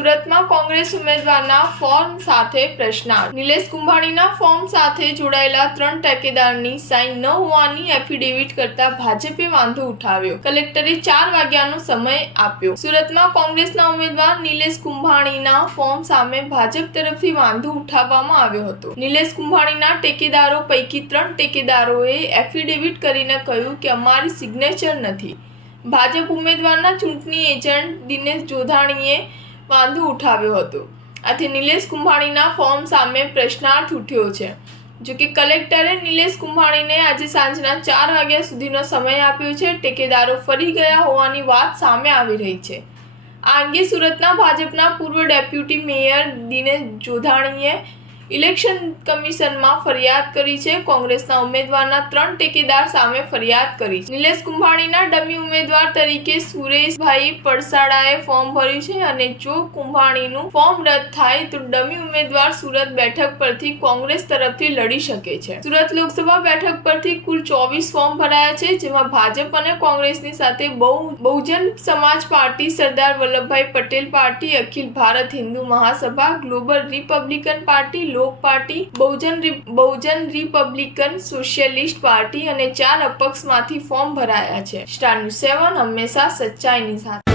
સુરતમાં કોંગ્રેસ ઉમેદવારના ફોર્મ સાથે પ્રશ્નાર્થ। નિલેશ કુંભાણીના ફોર્મ સાથે જોડાયેલા 3 ટેકેદારની સાઇન ન હોવાની એફિડેવિટ કરતા ભાજપે વાંધો ઉઠાવ્યો। કલેક્ટરે 4 વાગ્યાનો સમય આપ્યો। સુરતમાં કોંગ્રેસના ઉમેદવાર નિલેશ કુંભાણીના ફોર્મ સામે ભાજપ તરફથી વાંધો ઉઠાવવામાં આવ્યો હતો। નિલેશ કુંભાણીના ટેકેદારો પૈકી 3 ટેકેદારોએ એફિડેવિટ કરીને કહ્યું કે અમારી સિગ્નેચર નથી। ભાજપ ઉમેદવારના ચૂંટણી એજન્ટ દિનેશ જોધાણીએ વાંધો ઉઠાવ્યો હતો। આથી નિલેશ કુંભાણીના ફોર્મ સામે પ્રશ્નાર્થ ઉઠ્યો છે। જો કે કલેક્ટરે નિલેશ કુંભાણીને આજે સાંજના 4 વાગ્યા સુધીનો સમય આપ્યો છે। ટેકેદારો ફરી ગયા હોવાની વાત સામે આવી રહી છે। આ અંગે સુરતના ભાજપના પૂર્વ ડેપ્યુટી મેયર દિનેશ જોધાણીએ ઇલેક્શન કમિશનમાં ફરિયાદ કરી છે। કોંગ્રેસના ઉમેદવારના 3 ટેકેદાર સામે ફરિયાદ કરી છે। નિલેશ કુંભાણીના ડમી ઉમેદવાર તરીકે સુરેશભાઈ પડસાડાએ ફોર્મ ભર્યું છે અને જો કુંભાણીનું ફોર્મ રદ થાય તો ડમી ઉમેદવાર સુરત બેઠક પરથી કોંગ્રેસ તરફથી લડી શકે છે। સુરત લોકસભા બેઠક પરથી કુલ 24 ફોર્મ ભરાયા છે, જેમાં ભાજપ અને કોંગ્રેસની સાથે Bahujan Samaj Party, Sardar Vallabhbhai Patel Party, Akhil Bharat Hindu Mahasabha, Global Republican Party, Lok Party, Bahujan Republican Socialist Party અને 4 અપક્ષમાંથી ફોર્મ ભરાયા છે। સ્ટાર ન્યૂઝ 7 હંમેશા સચ્ચાઈની સાથે।